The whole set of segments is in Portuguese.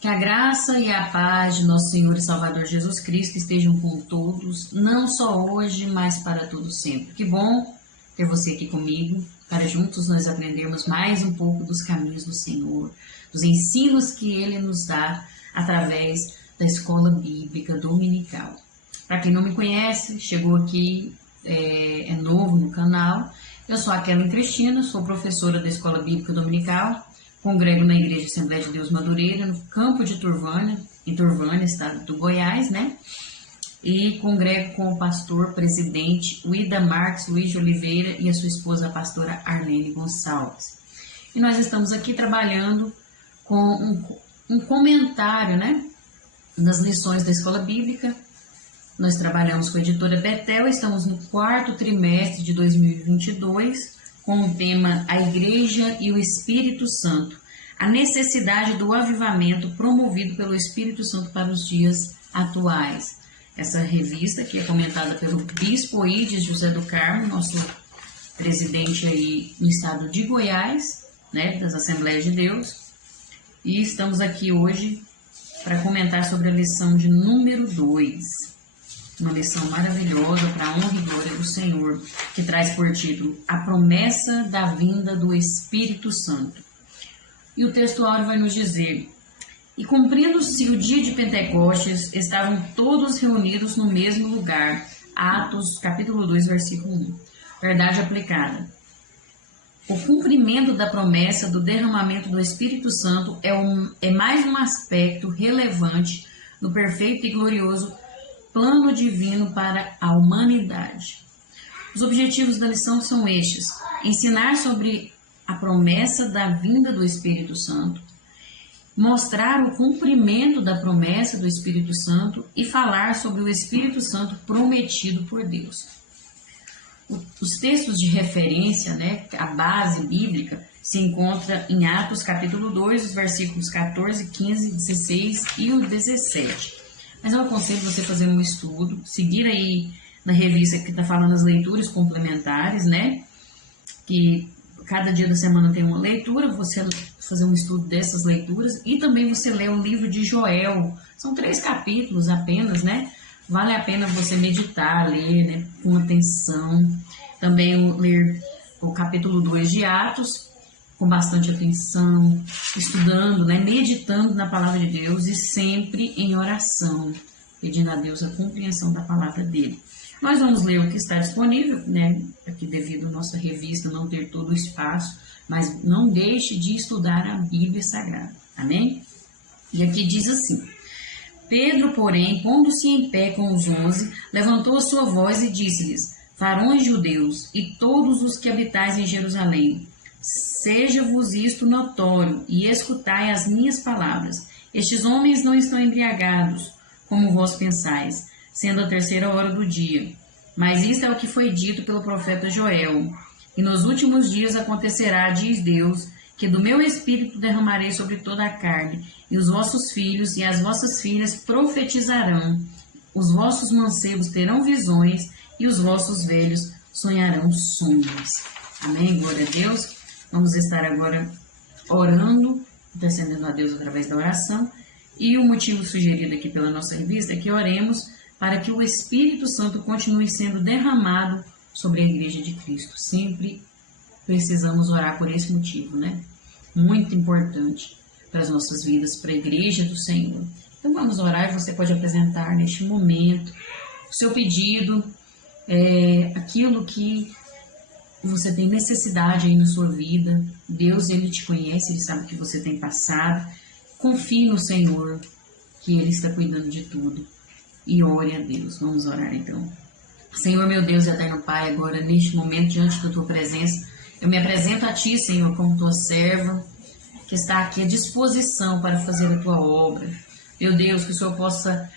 Que a graça e a paz de nosso Senhor e Salvador Jesus Cristo estejam com todos, não só hoje, mas para todo sempre. Que bom ter você aqui comigo, para juntos nós aprendermos mais um pouco dos caminhos do Senhor, dos ensinos que Ele nos dá através da Escola Bíblica Dominical. Para quem não me conhece, chegou aqui, é novo no canal, eu sou a Kellen Cristina, sou professora da Escola Bíblica Dominical, congrego na Igreja Assembleia de Deus Madureira, no campo de Turvânia, em Turvânia, estado do Goiás, né? E congrego com o pastor presidente Uida Marques Luiz de Oliveira e a sua esposa, a pastora Arlene Gonçalves. E nós estamos aqui trabalhando com um comentário, né, das lições da Escola Bíblica. Nós trabalhamos com a editora Betel, estamos no 4º trimestre de 2022, com o tema A Igreja e o Espírito Santo, a necessidade do avivamento promovido pelo Espírito Santo para os dias atuais. Essa revista que é comentada pelo Bispo Ides José do Carmo, nosso presidente aí no estado de Goiás, né, das Assembleias de Deus, e estamos aqui hoje para comentar sobre a lição de número 2. Uma lição maravilhosa para a honra e glória do Senhor, que traz por título A Promessa da Vinda do Espírito Santo. E o texto áureo vai nos dizer: E cumprindo-se o dia de Pentecostes, estavam todos reunidos no mesmo lugar. Atos, capítulo 2, versículo 1. Verdade aplicada. O cumprimento da promessa do derramamento do Espírito Santo é mais um aspecto relevante no perfeito e glorioso plano divino para a humanidade. Os objetivos da lição são estes: ensinar sobre a promessa da vinda do Espírito Santo, mostrar o cumprimento da promessa do Espírito Santo e falar sobre o Espírito Santo prometido por Deus. Os textos de referência, né, a base bíblica, se encontra em Atos capítulo 2, os versículos 14, 15, 16 e o 17. Mas eu aconselho você fazer um estudo, seguir aí na revista que está falando as leituras complementares, né? Que cada dia da semana tem uma leitura, você fazer um estudo dessas leituras e também você ler o livro de Joel. São 3 capítulos apenas, né? Vale a pena você meditar, ler, né, com atenção. Também ler o capítulo 2 de Atos, com bastante atenção, estudando, né, meditando na palavra de Deus e sempre em oração, pedindo a Deus a compreensão da palavra dele. Nós vamos ler o que está disponível, né, aqui devido à nossa revista não ter todo o espaço, mas não deixe de estudar a Bíblia Sagrada, amém? E aqui diz assim: Pedro, porém, pondo-se em pé com os 11, levantou a sua voz e disse-lhes: Varões judeus e todos os que habitais em Jerusalém, seja-vos isto notório, e escutai as minhas palavras. Estes homens não estão embriagados, como vós pensais, sendo a 3ª hora do dia. Mas isto é o que foi dito pelo profeta Joel. E nos últimos dias acontecerá, diz Deus, que do meu espírito derramarei sobre toda a carne, e os vossos filhos e as vossas filhas profetizarão, os vossos mancebos terão visões, e os vossos velhos sonharão sonhos. Amém? Glória a Deus. Vamos estar agora orando, intercedendo a Deus através da oração. E o motivo sugerido aqui pela nossa revista é que oremos para que o Espírito Santo continue sendo derramado sobre a Igreja de Cristo. Sempre precisamos orar por esse motivo, né? Muito importante para as nossas vidas, para a Igreja do Senhor. Então vamos orar e você pode apresentar neste momento o seu pedido, aquilo que você tem necessidade aí na sua vida. Deus, Ele te conhece, Ele sabe o que você tem passado. Confie no Senhor, que Ele está cuidando de tudo. E ore a Deus. Vamos orar então. Senhor, meu Deus e eterno Pai, agora neste momento, diante da Tua presença, eu me apresento a Ti, Senhor, como Tua serva, que está aqui à disposição para fazer a Tua obra. Meu Deus, que o Senhor possa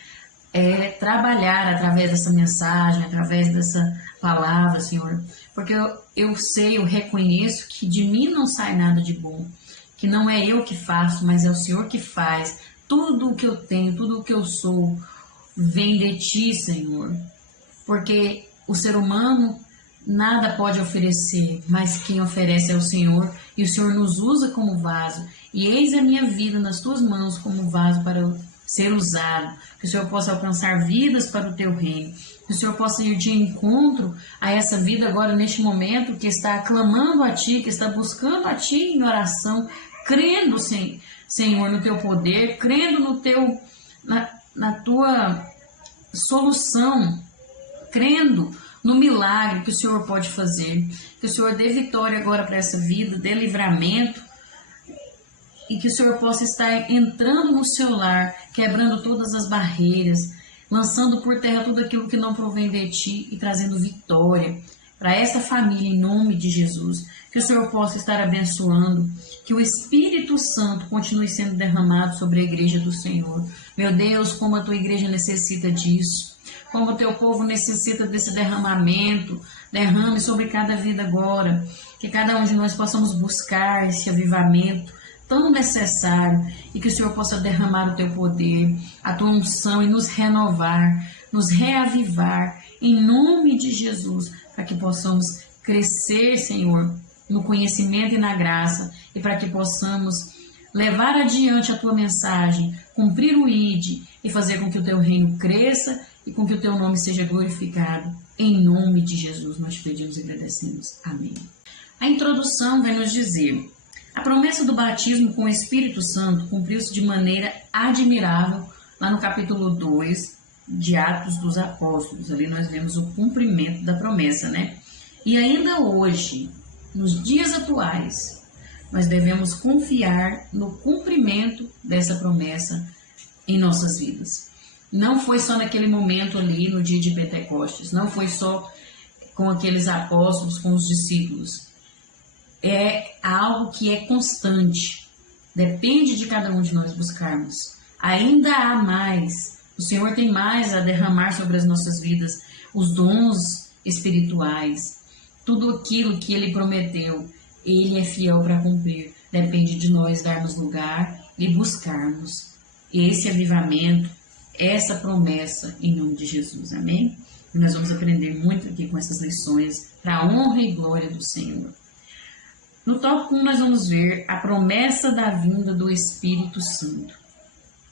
trabalhar através dessa mensagem, através dessa palavra, Senhor, porque eu sei, eu reconheço que de mim não sai nada de bom, que não é eu que faço, mas é o Senhor que faz. Tudo o que eu tenho, tudo o que eu sou, vem de Ti, Senhor, porque o ser humano nada pode oferecer, mas quem oferece é o Senhor, e o Senhor nos usa como vaso, E eis a minha vida nas tuas mãos como vaso para ser usado, que o Senhor possa alcançar vidas para o teu reino, que o Senhor possa ir de encontro a essa vida agora, neste momento, que está clamando a Ti, que está buscando a Ti em oração, crendo, Senhor, no Teu poder, crendo na Tua solução, crendo no milagre que o Senhor pode fazer, que o Senhor dê vitória agora para essa vida, dê livramento, e que o Senhor possa estar entrando no seu lar, quebrando todas as barreiras, lançando por terra tudo aquilo que não provém de Ti e trazendo vitória para essa família em nome de Jesus. Que o Senhor possa estar abençoando, que o Espírito Santo continue sendo derramado sobre a igreja do Senhor. Meu Deus, como a Tua igreja necessita disso, como o Teu povo necessita desse derramamento. Derrame sobre cada vida agora, que cada um de nós possamos buscar esse avivamento tão necessário, e que o Senhor possa derramar o Teu poder, a Tua unção e nos renovar, nos reavivar, em nome de Jesus, para que possamos crescer, Senhor, no conhecimento e na graça, e para que possamos levar adiante a Tua mensagem, cumprir o ID e fazer com que o Teu reino cresça e com que o Teu nome seja glorificado. Em nome de Jesus, nós te pedimos e agradecemos. Amém. A introdução vai nos dizer: a promessa do batismo com o Espírito Santo cumpriu-se de maneira admirável lá no capítulo 2 de Atos dos Apóstolos. Ali nós vemos o cumprimento da promessa, né? E ainda hoje, nos dias atuais, nós devemos confiar no cumprimento dessa promessa em nossas vidas. Não foi só naquele momento ali, no dia de Pentecostes, não foi só com aqueles apóstolos, com os discípulos. É algo que é constante, depende de cada um de nós buscarmos. Ainda há mais, o Senhor tem mais a derramar sobre as nossas vidas, os dons espirituais, tudo aquilo que Ele prometeu, Ele é fiel para cumprir. Depende de nós darmos lugar e buscarmos esse avivamento, essa promessa em nome de Jesus, amém? E nós vamos aprender muito aqui com essas lições para a honra e glória do Senhor. No tópico 1 nós vamos ver a promessa da vinda do Espírito Santo.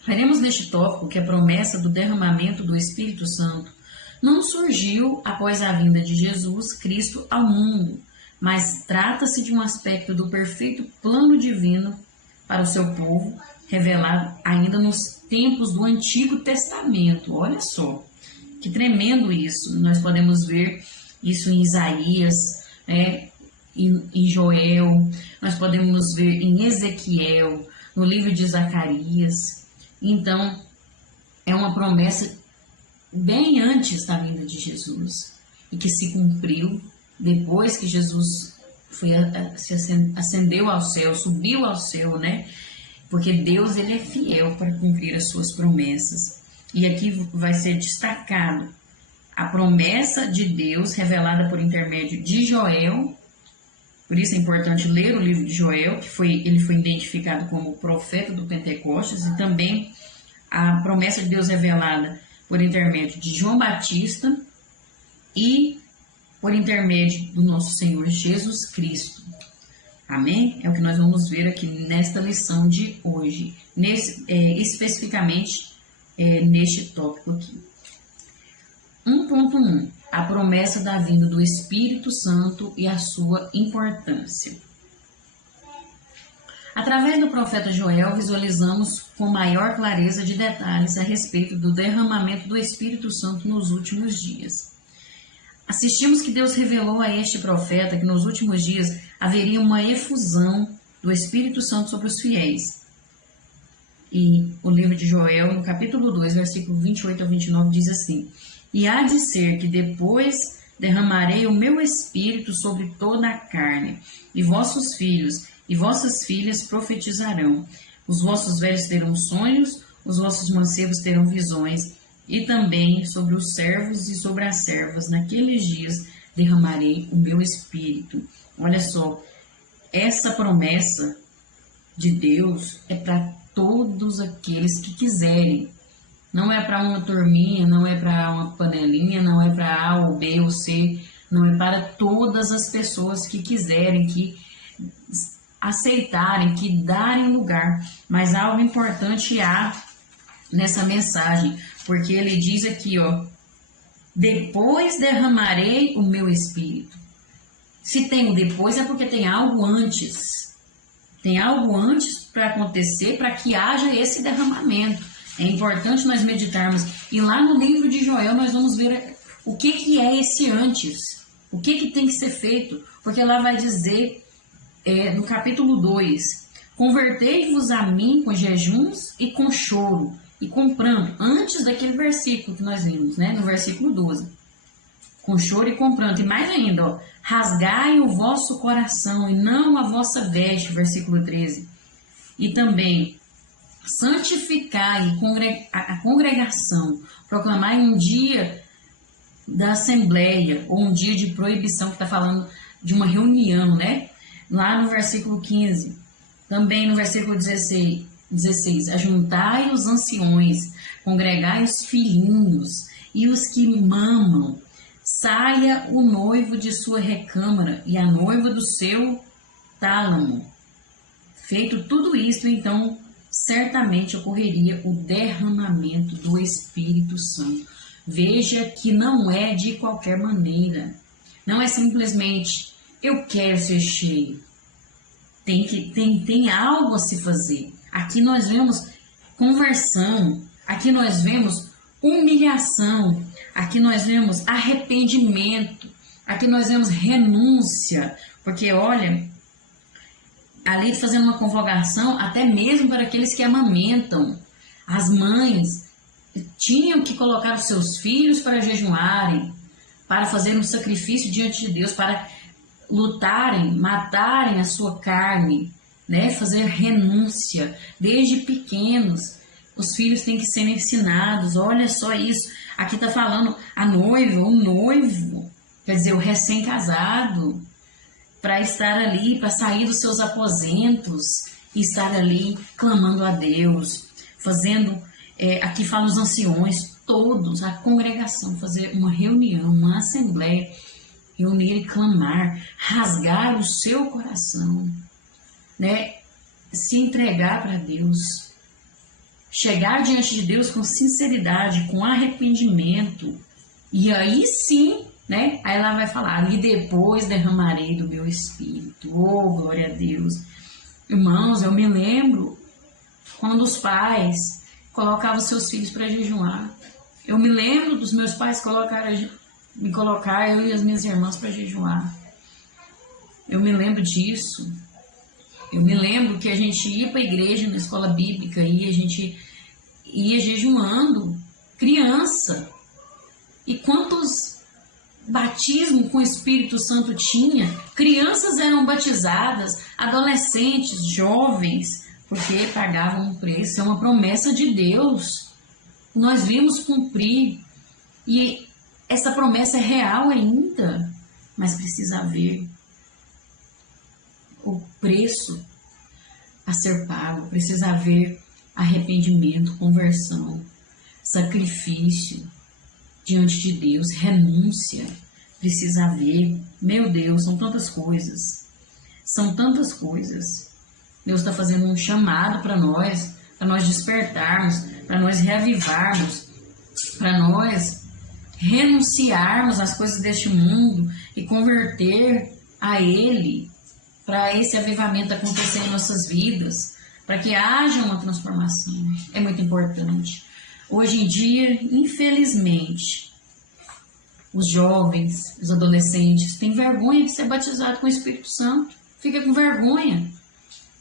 Veremos neste tópico que a promessa do derramamento do Espírito Santo não surgiu após a vinda de Jesus Cristo ao mundo, mas trata-se de um aspecto do perfeito plano divino para o seu povo, revelado ainda nos tempos do Antigo Testamento. Olha só, que tremendo isso! Nós podemos ver isso em Isaías, em Joel, nós podemos ver em Ezequiel, no livro de Zacarias. Então, é uma promessa bem antes da vinda de Jesus e que se cumpriu depois que Jesus ascendeu ao céu, subiu ao céu, né? Porque Deus, Ele é fiel para cumprir as suas promessas. E aqui vai ser destacado a promessa de Deus revelada por intermédio de Joel. Por isso é importante ler o livro de Joel, que ele foi identificado como o profeta do Pentecostes, e também a promessa de Deus revelada por intermédio de João Batista e por intermédio do nosso Senhor Jesus Cristo. Amém? É o que nós vamos ver aqui nesta lição de hoje, especificamente neste tópico aqui. 1.1 A promessa da vinda do Espírito Santo e a sua importância. Através do profeta Joel, visualizamos com maior clareza de detalhes a respeito do derramamento do Espírito Santo nos últimos dias. Assistimos que Deus revelou a este profeta que nos últimos dias haveria uma efusão do Espírito Santo sobre os fiéis. E o livro de Joel, no capítulo 2, versículo 28 ao 29, diz assim: E há de ser que depois derramarei o meu Espírito sobre toda a carne, e vossos filhos e vossas filhas profetizarão, os vossos velhos terão sonhos, os vossos mancebos terão visões, e também sobre os servos e sobre as servas, naqueles dias derramarei o meu Espírito. Olha só, essa promessa de Deus é para todos aqueles que quiserem. Não é para uma turminha, não é para uma panelinha, não é para A ou B ou C, não é para todas as pessoas que quiserem, que aceitarem, que darem lugar. Mas algo importante há nessa mensagem, porque ele diz aqui, ó, depois derramarei o meu espírito. Se tem o depois é porque tem algo antes. Tem algo antes para acontecer para que haja esse derramamento. É importante nós meditarmos. E lá no livro de Joel nós vamos ver o que é esse antes. O que tem que ser feito. Porque lá vai dizer, no capítulo 2, convertei-vos a mim com jejuns e com choro e com pranto. Antes daquele versículo que nós vimos, né? No versículo 12. Com choro e com pranto. E mais ainda, ó, rasgai o vosso coração e não a vossa veste, versículo 13. E também, santificai a congregação, proclamai um dia da assembleia, ou um dia de proibição, que está falando de uma reunião, né? Lá no versículo 15. Também no versículo 16, ajuntai os anciões, congregai os filhinhos e os que mamam. Saia o noivo de sua recâmara e a noiva do seu tálamo. Feito tudo isso, então, certamente ocorreria o derramamento do Espírito Santo. Veja que não é de qualquer maneira. Não é simplesmente, eu quero ser cheio. Tem algo a se fazer. Aqui nós vemos conversão. Aqui nós vemos humilhação. Aqui nós vemos arrependimento, aqui nós vemos renúncia, porque olha, ali fazendo uma convocação até mesmo para aqueles que amamentam. As mães tinham que colocar os seus filhos para jejuarem, para fazer um sacrifício diante de Deus, para lutarem, matarem a sua carne, né? Fazer renúncia desde pequenos. Os filhos têm que ser ensinados. Olha só isso. Aqui está falando a noiva, o noivo, quer dizer, o recém-casado, para estar ali, para sair dos seus aposentos e estar ali clamando a Deus, fazendo, aqui fala os anciões, todos, a congregação, fazer uma reunião, uma assembleia, reunir e clamar, rasgar o seu coração, né? Se entregar para Deus. Chegar diante de Deus com sinceridade, com arrependimento. E aí sim, né? Aí ela vai falar, e depois derramarei do meu espírito. Oh, glória a Deus. Irmãos, eu me lembro quando os pais colocavam seus filhos para jejuar. Eu me lembro dos meus pais me colocar, eu e as minhas irmãs, para jejuar. Eu me lembro disso. Eu me lembro que a gente ia para a igreja, na escola bíblica, e a gente ia jejuando, criança. E quantos batismos com o Espírito Santo tinha? Crianças eram batizadas, adolescentes, jovens, porque pagavam um preço. É uma promessa de Deus. Nós vimos cumprir. E essa promessa é real ainda, mas precisa haver o preço a ser pago, precisa haver arrependimento, conversão, sacrifício diante de Deus, renúncia, precisa haver. Meu Deus, são tantas coisas, Deus está fazendo um chamado para nós despertarmos, para nós reavivarmos, para nós renunciarmos às coisas deste mundo e converter a Ele, para esse avivamento acontecer em nossas vidas, para que haja uma transformação. É muito importante. Hoje em dia, infelizmente, os jovens, os adolescentes, têm vergonha de ser batizado com o Espírito Santo. Fica com vergonha.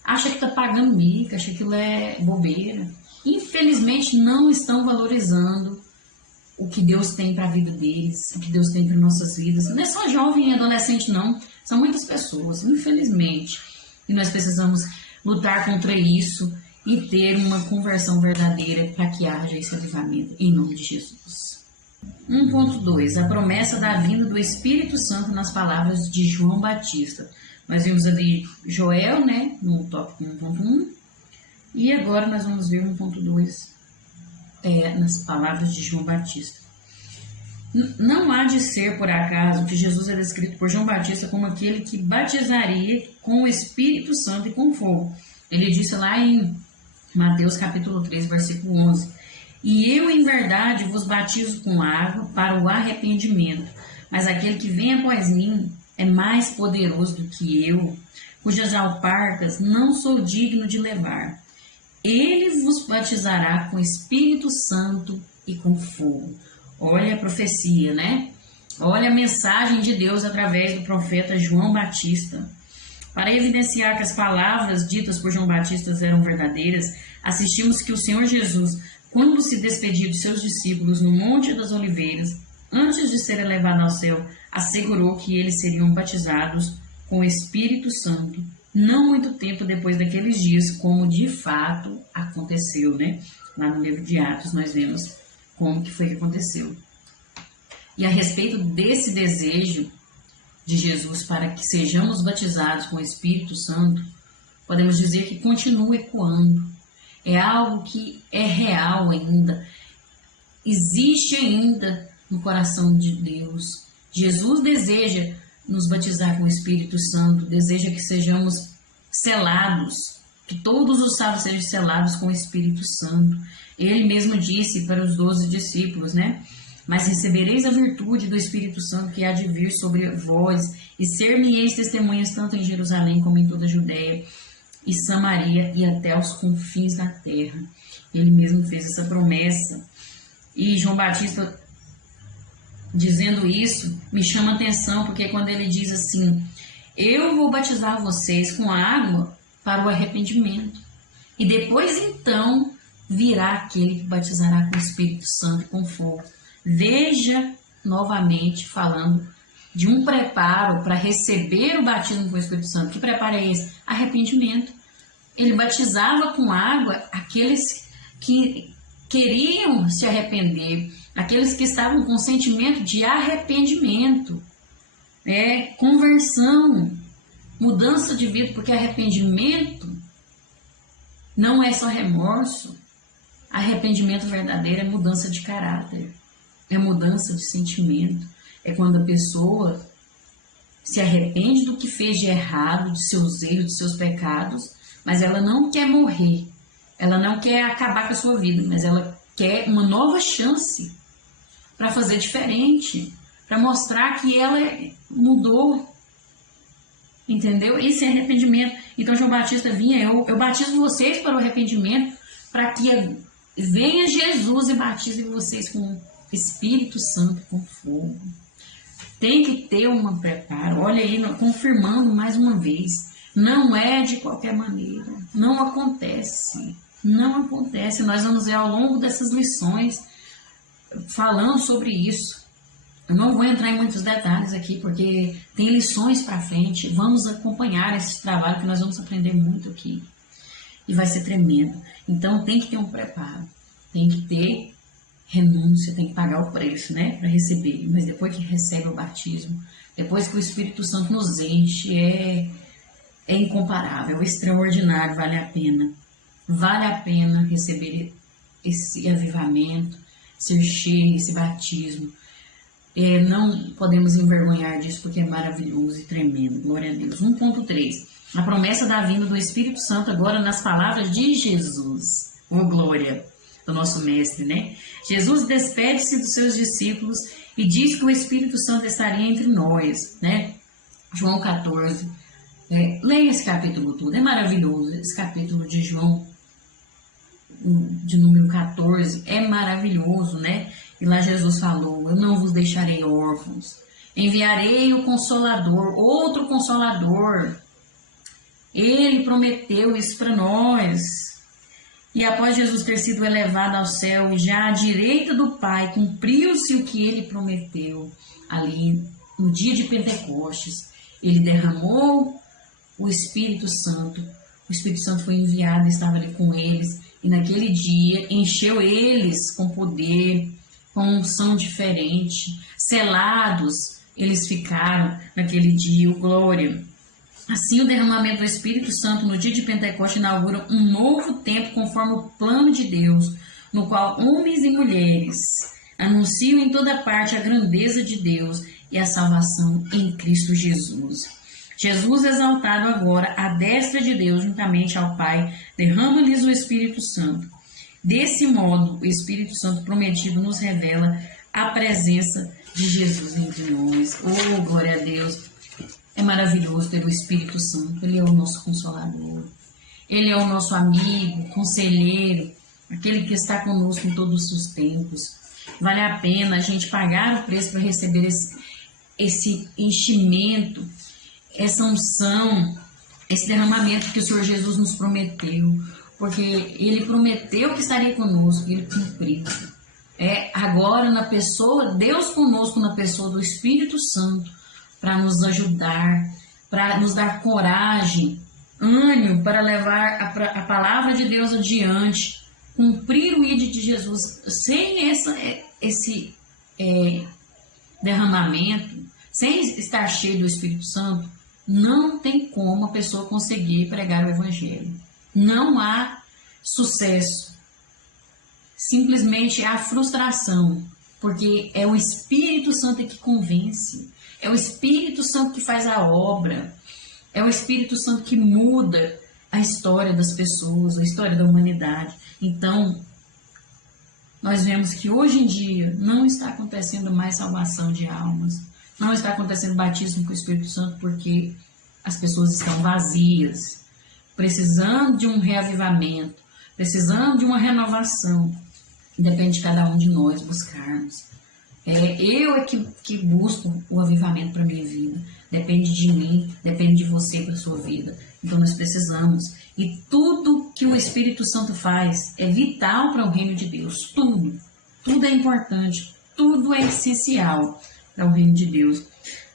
Acha que está pagando mico, acha que aquilo é bobeira. Infelizmente, não estão valorizando o que Deus tem para a vida deles, o que Deus tem para nossas vidas. Não é só jovem e adolescente, não. São muitas pessoas, infelizmente. E nós precisamos lutar contra isso e ter uma conversão verdadeira para que haja esse avivamento, em nome de Jesus. 1.2. A promessa da vinda do Espírito Santo nas palavras de João Batista. Nós vimos ali Joel, né, no tópico 1.1. E agora nós vamos ver 1.2. Nas palavras de João Batista. Não há de ser por acaso que Jesus é descrito por João Batista como aquele que batizaria com o Espírito Santo e com fogo. Ele disse lá em Mateus capítulo 3, versículo 11: E eu, em verdade, vos batizo com água para o arrependimento, mas aquele que vem após mim é mais poderoso do que eu, cujas alparcas não sou digno de levar. Ele vos batizará com Espírito Santo e com fogo. Olha a profecia, né? Olha a mensagem de Deus através do profeta João Batista. Para evidenciar que as palavras ditas por João Batista eram verdadeiras, assistimos que o Senhor Jesus, quando se despediu de seus discípulos no Monte das Oliveiras, antes de ser elevado ao céu, assegurou que eles seriam batizados com o Espírito Santo, não muito tempo depois daqueles dias, como de fato aconteceu, né? Lá no livro de Atos nós vemos como que foi que aconteceu. E a respeito desse desejo de Jesus para que sejamos batizados com o Espírito Santo, podemos dizer que continua ecoando. É algo que é real ainda, existe ainda no coração de Deus. Jesus deseja nos batizar com o Espírito Santo, deseja que sejamos selados, que todos os salvos sejam selados com o Espírito Santo. Ele mesmo disse para os 12 discípulos, né? Mas recebereis a virtude do Espírito Santo que há de vir sobre vós, e ser-me-eis testemunhas tanto em Jerusalém como em toda a Judéia e Samaria e até os confins da terra. Ele mesmo fez essa promessa. E João Batista, dizendo isso, me chama a atenção, porque quando ele diz assim: eu vou batizar vocês com água para o arrependimento, e depois então virá aquele que batizará com o Espírito Santo e com fogo. Veja novamente falando de um preparo para receber o batismo com o Espírito Santo. Que preparo é esse? Arrependimento. Ele batizava com água aqueles que queriam se arrepender, aqueles que estavam com sentimento de arrependimento, conversão, mudança de vida, porque arrependimento não é só remorso. Arrependimento verdadeiro é mudança de caráter, é mudança de sentimento, é quando a pessoa se arrepende do que fez de errado, de seus erros, de seus pecados, mas ela não quer morrer, ela não quer acabar com a sua vida, mas ela quer uma nova chance para fazer diferente, para mostrar que ela mudou, entendeu? Esse é arrependimento. Então João Batista vinha: eu batizo vocês para o arrependimento, para que venha Jesus e batize vocês com Espírito Santo, com fogo. Tem que ter um preparo. Olha aí, confirmando mais uma vez, não é de qualquer maneira, não acontece, não acontece. Nós vamos ver ao longo dessas lições falando sobre isso. Eu não vou entrar em muitos detalhes aqui, porque tem lições para frente. Vamos acompanhar esse trabalho, que nós vamos aprender muito aqui. E vai ser tremendo. Então tem que ter um preparo, tem que ter renúncia, tem que pagar o preço, né, para receber. Mas depois que recebe o batismo, depois que o Espírito Santo nos enche, é incomparável, é extraordinário, vale a pena. Vale a pena receber esse avivamento, ser cheio, esse batismo. Não podemos envergonhar disso, porque é maravilhoso e tremendo. Glória a Deus. 1.3. A promessa da vinda do Espírito Santo agora nas palavras de Jesus. Oh, glória do nosso mestre, né? Jesus despede-se dos seus discípulos e diz que o Espírito Santo estaria entre nós, né? João 14. Leia esse capítulo todo, é maravilhoso. Esse capítulo de João, de número 14, é maravilhoso, né? E lá Jesus falou: eu não vos deixarei órfãos, enviarei o Consolador, outro Consolador. Ele prometeu isso para nós. E após Jesus ter sido elevado ao céu, já à direita do Pai, cumpriu-se o que ele prometeu. Ali, no dia de Pentecostes, ele derramou o Espírito Santo. O Espírito Santo foi enviado, estava ali com eles. E naquele dia, encheu eles com poder, com unção diferente. Selados, eles ficaram naquele dia, glória. Assim, o derramamento do Espírito Santo no dia de Pentecostes inaugura um novo tempo conforme o plano de Deus, no qual homens e mulheres Anuncio em toda parte a grandeza de Deus e a salvação em Cristo Jesus. Jesus exaltado agora à destra de Deus juntamente ao Pai, derrama-lhes o Espírito Santo. Desse modo, o Espírito Santo prometido nos revela a presença de Jesus entre nós. Oh, glória a Deus! É maravilhoso ter o Espírito Santo. Ele é o nosso Consolador. Ele é o nosso amigo, conselheiro, aquele que está conosco em todos os tempos. Vale a pena a gente pagar o preço para receber esse enchimento, essa unção, esse derramamento que o Senhor Jesus nos prometeu. Porque Ele prometeu que estaria conosco e Ele cumpriu. Agora na pessoa, Deus conosco na pessoa do Espírito Santo, para nos ajudar, para nos dar coragem, ânimo para levar a palavra de Deus adiante, cumprir o ID de Jesus. Sem esse derramamento, sem estar cheio do Espírito Santo, não tem como a pessoa conseguir pregar o Evangelho. Não há sucesso. Simplesmente há frustração, porque é o Espírito Santo que convence, é o Espírito Santo que faz a obra, é o Espírito Santo que muda a história das pessoas, a história da humanidade. Então, nós vemos que hoje em dia não está acontecendo mais salvação de almas, não está acontecendo batismo com o Espírito Santo, porque as pessoas estão vazias, precisando de um reavivamento, precisando de uma renovação. Depende de cada um de nós buscarmos. Eu que busco o avivamento para a minha vida. Depende de mim, depende de você para a sua vida. Então nós precisamos. E tudo que o Espírito Santo faz é vital para o reino de Deus. Tudo. Tudo é importante. Tudo é essencial para o reino de Deus.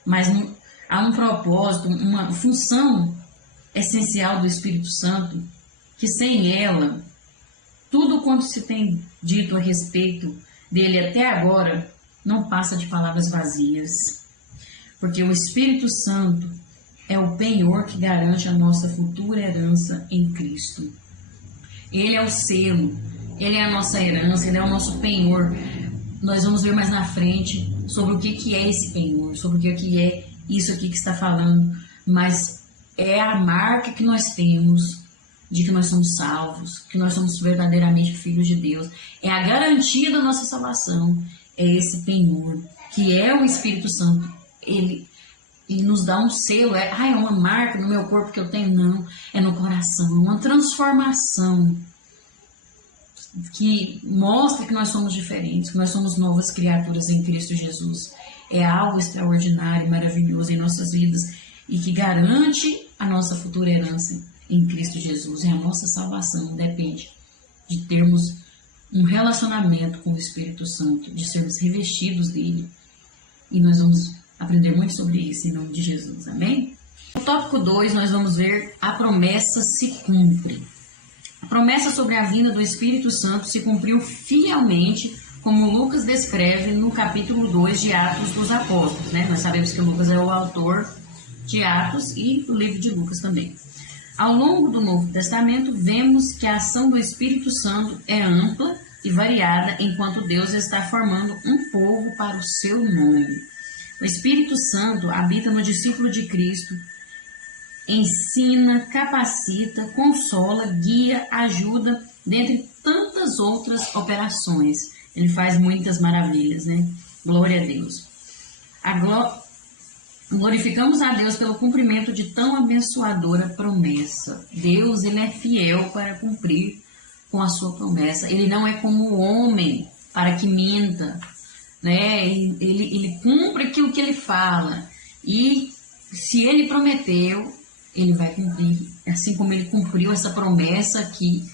Mas há um propósito, uma função essencial do Espírito Santo, que sem ela, tudo quanto se tem dito a respeito dele até agora, não passa de palavras vazias. Porque o Espírito Santo é o penhor que garante a nossa futura herança em Cristo. Ele é o selo, ele é a nossa herança, ele é o nosso penhor. Nós vamos ver mais na frente sobre o que é esse penhor, sobre o que é isso aqui que está falando, mas é a marca que nós temos de que nós somos salvos, que nós somos verdadeiramente filhos de Deus. É a garantia da nossa salvação, é esse penhor, que é o Espírito Santo. Ele nos dá um selo, é uma marca no meu corpo que eu tenho, não, é no coração, uma transformação que mostra que nós somos diferentes, que nós somos novas criaturas em Cristo Jesus. É algo extraordinário, maravilhoso em nossas vidas e que garante a nossa futura herança em Cristo Jesus. É a nossa salvação, depende de termos um relacionamento com o Espírito Santo, de sermos revestidos dele. E nós vamos aprender muito sobre isso em nome de Jesus, amém? No tópico 2, nós vamos ver a promessa se cumpre. A promessa sobre a vinda do Espírito Santo se cumpriu fielmente, como Lucas descreve no capítulo 2 de Atos dos Apóstolos, né? Nós sabemos que Lucas é o autor de Atos e o livro de Lucas também. Ao longo do Novo Testamento, vemos que a ação do Espírito Santo é ampla e variada, enquanto Deus está formando um povo para o seu nome. O Espírito Santo habita no discípulo de Cristo, ensina, capacita, consola, guia, ajuda, dentre tantas outras operações. Ele faz muitas maravilhas, né? Glória a Deus. Glorificamos a Deus pelo cumprimento de tão abençoadora promessa. Deus, ele é fiel para cumprir com a sua promessa. Ele não é como o homem para que minta, né? Ele cumpre aquilo que ele fala. E se ele prometeu, ele vai cumprir. Assim como ele cumpriu essa promessa aqui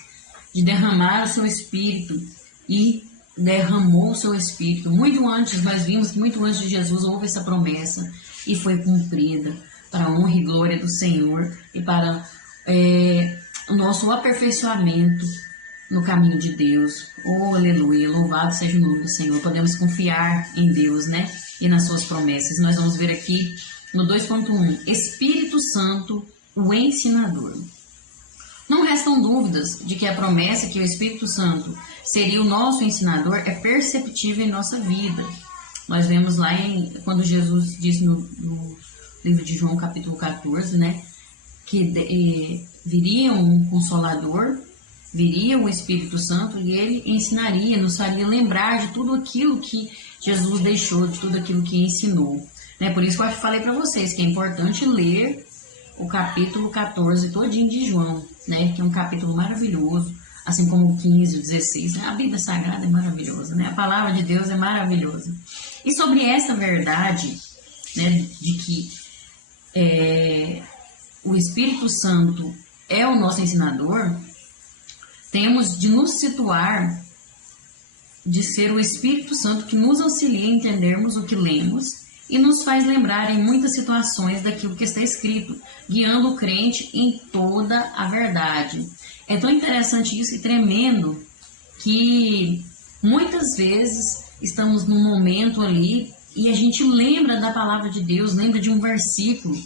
de derramar o seu Espírito e derramou o seu Espírito. Muito antes, nós vimos que muito antes de Jesus houve essa promessa e foi cumprida para a honra e glória do Senhor e para o nosso aperfeiçoamento no caminho de Deus. Oh, aleluia, louvado seja o nome do Senhor. Podemos confiar em Deus, né? E nas suas promessas. Nós vamos ver aqui no 2.1, Espírito Santo, o ensinador. Não restam dúvidas de que a promessa que o Espírito Santo seria o nosso ensinador, é perceptível em nossa vida. Nós vemos lá quando Jesus disse no livro de João, capítulo 14, né, que viria um Consolador, viria o Espírito Santo e ele ensinaria, nos faria lembrar de tudo aquilo que Jesus deixou, de tudo aquilo que ensinou. Né? Por isso que eu falei para vocês que é importante ler o capítulo 14 todinho de João, né? Que é um capítulo maravilhoso, assim como o 15, o 16. Né? A Bíblia Sagrada é maravilhosa, né? A palavra de Deus é maravilhosa. E sobre essa verdade, né, de que o Espírito Santo é o nosso ensinador, temos de nos situar de ser o Espírito Santo que nos auxilia a entendermos o que lemos e nos faz lembrar em muitas situações daquilo que está escrito, guiando o crente em toda a verdade. É tão interessante isso e tremendo que muitas vezes estamos num momento ali e a gente lembra da palavra de Deus, lembra de um versículo.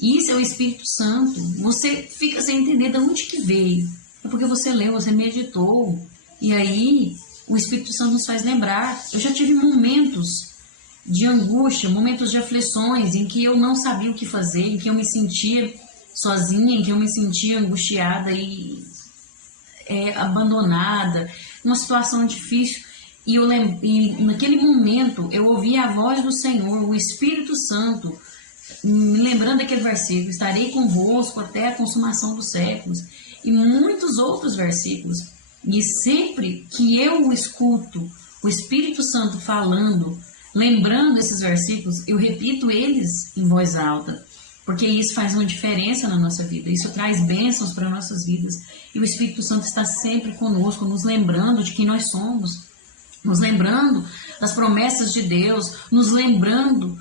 Isso é o Espírito Santo. Você fica sem entender de onde que veio. É porque você leu, você meditou. E aí o Espírito Santo nos faz lembrar. Eu já tive momentos de angústia, momentos de aflições em que eu não sabia o que fazer, em que eu me sentia sozinha, em que eu me sentia angustiada e abandonada, numa situação difícil. E naquele momento eu ouvi a voz do Senhor, o Espírito Santo, me lembrando daquele versículo: estarei convosco até a consumação dos séculos, e muitos outros versículos. E sempre que eu o escuto, o Espírito Santo falando, lembrando esses versículos, eu repito eles em voz alta, porque isso faz uma diferença na nossa vida, isso traz bênçãos para nossas vidas. E o Espírito Santo está sempre conosco, nos lembrando de quem nós somos, nos lembrando das promessas de Deus, nos lembrando